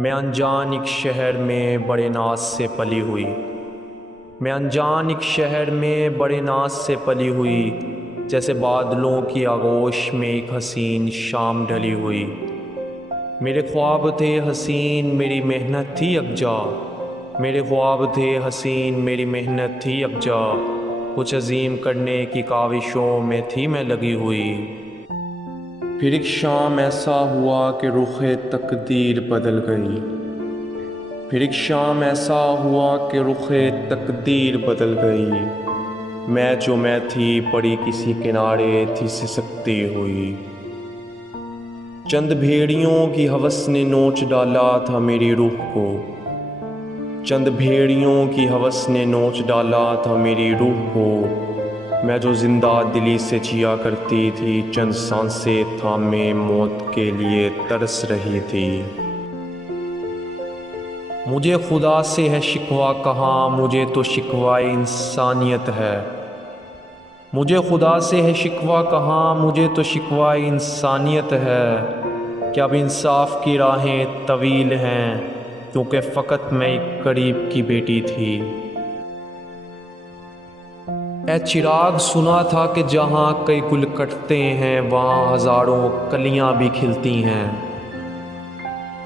मैं अनजान एक शहर में बड़े नाज से पली हुई। मैं अनजान एक शहर में बड़े नाज से पली हुई, जैसे बादलों की आगोश में एक हसीन शाम ढली हुई। मेरे ख्वाब थे हसीन, मेरी मेहनत थी यकजा। मेरे ख्वाब थे हसीन, मेरी मेहनत थी यकजा। कुछ अजीम करने की काविशों में थी मैं लगी हुई। फिर एक शाम ऐसा हुआ कि रुख़े तकदीर बदल गई। फिर एक शाम ऐसा हुआ कि रुख़े तकदीर बदल गई। मैं जो मैं थी पड़ी किसी किनारे थी सिसकती हुई। चंद भेड़ियों की हवस ने नोच डाला था मेरी रूह को। चंद भेड़ियों की हवस ने नोच डाला था मेरी रूह को। मैं जो जिंदा दिली से जिया करती थी, चंद सांसें थामे मौत के लिए तरस रही थी। मुझे खुदा से है शिकवा कहाँ, मुझे तो शिकवाए इंसानियत है। मुझे खुदा से है शिकवा कहाँ, मुझे तो शिकवाए इंसानियत है। क्या अब इंसाफ की राहें तवील हैं, क्योंकि फ़कत मैं एक करीब की बेटी थी। ए चिराग, सुना था कि जहाँ कई गुल कटते हैं वहाँ हज़ारों कलियाँ भी खिलती हैं।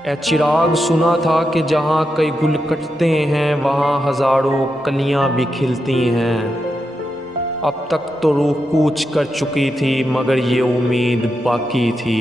ए चिराग, सुना था कि जहाँ कई गुल कटते हैं वहाँ हज़ारों कलियाँ भी खिलती हैं। अब तक तो रूह कूच कर चुकी थी, मगर ये उम्मीद बाकी थी।